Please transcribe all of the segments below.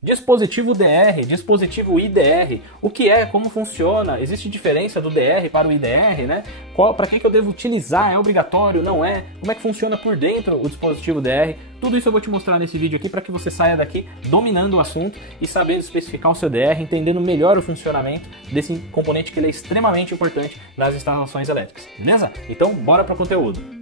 Dispositivo DR, dispositivo IDR, o que é, como funciona, existe diferença do DR para o IDR, né? Para que eu devo utilizar, é obrigatório, não é? Como é que funciona por dentro o dispositivo DR? Tudo isso eu vou te mostrar nesse vídeo aqui para que você saia daqui dominando o assunto e sabendo especificar o seu DR, entendendo melhor o funcionamento desse componente que ele é extremamente importante nas instalações elétricas, beleza? Então bora para o conteúdo.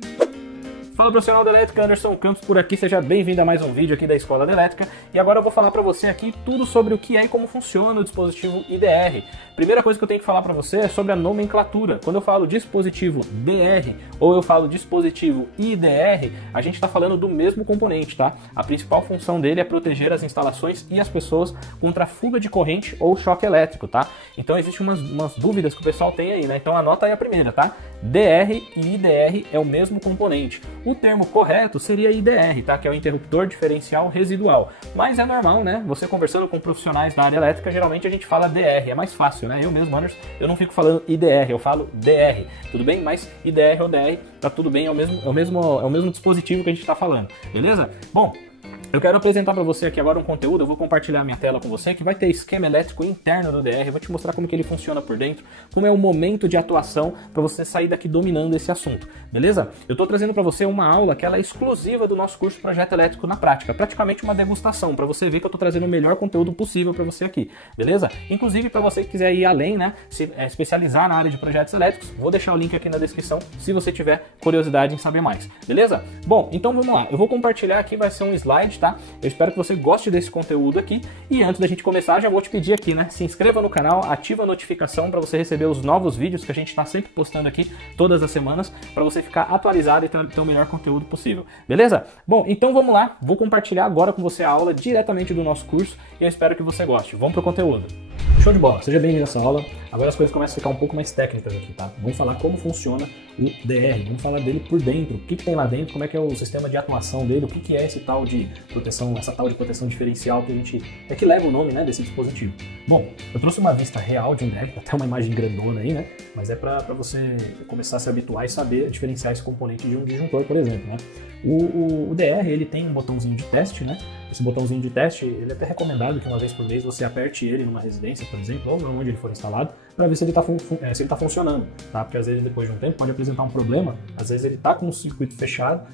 Fala profissional da elétrica, Anderson Campos por aqui, seja bem-vindo a mais um vídeo aqui da Escola da Elétrica e agora eu vou falar para você aqui tudo sobre o que é e como funciona o dispositivo IDR. Primeira coisa que eu tenho que falar para você é sobre a nomenclatura. Quando eu falo dispositivo DR ou eu falo dispositivo IDR, a gente está falando do mesmo componente, tá? A principal função dele é proteger as instalações e as pessoas contra a fuga de corrente ou choque elétrico, tá? Então existem umas dúvidas que o pessoal tem aí, né? Então anota aí a primeira, tá? DR e IDR é o mesmo componente. O termo correto seria IDR, tá? Que é o interruptor diferencial residual. Mas é normal, né? Você conversando com profissionais da área elétrica, geralmente a gente fala DR, é mais fácil, né? Eu mesmo, Anderson, eu não fico falando IDR, eu falo DR, tudo bem? Mas IDR ou DR, tá tudo bem, é o mesmo dispositivo que a gente está falando, beleza? Bom, eu quero apresentar para você aqui agora um conteúdo, eu vou compartilhar minha tela com você, que vai ter esquema elétrico interno do DR, eu vou te mostrar como que ele funciona por dentro, como é o momento de atuação para você sair daqui dominando esse assunto, beleza? Eu estou trazendo para você uma aula que ela é exclusiva do nosso curso Projeto Elétrico na Prática, praticamente uma degustação, para você ver que eu estou trazendo o melhor conteúdo possível para você aqui, beleza? Inclusive para você que quiser ir além, né, se especializar na área de projetos elétricos, vou deixar o link aqui na descrição se você tiver curiosidade em saber mais, beleza? Bom, então vamos lá, eu vou compartilhar aqui, vai ser um slide, tá? Eu espero que você goste desse conteúdo aqui e antes da gente começar já vou te pedir aqui, né? Se inscreva no canal, ativa a notificação para você receber os novos vídeos que a gente está sempre postando aqui todas as semanas para você ficar atualizado e ter o melhor conteúdo possível, beleza? Bom, então vamos lá, vou compartilhar agora com você a aula diretamente do nosso curso e eu espero que você goste. Vamos pro conteúdo. Show de bola, seja bem-vindo nessa aula. Agora as coisas começam a ficar um pouco mais técnicas aqui, tá? Vamos falar como funciona o DR, vamos falar dele por dentro, o que tem lá dentro, como é que é o sistema de atuação dele, o que é esse tal de proteção, essa tal de proteção diferencial que a gente que leva o nome, né, desse dispositivo. Bom, eu trouxe uma vista real de um DR, até uma imagem grandona aí, né? Mas é para você começar a se habituar e saber diferenciar esse componente de um disjuntor, por exemplo, né? O DR, ele tem um botãozinho de teste, né? Esse botãozinho de teste, ele é até recomendado que uma vez por mês você aperte ele numa residência, por exemplo, ou onde ele for instalado, para ver se ele está funcionando, tá? Porque às vezes depois de um tempo pode apresentar um problema, às vezes ele está com um circuito fechado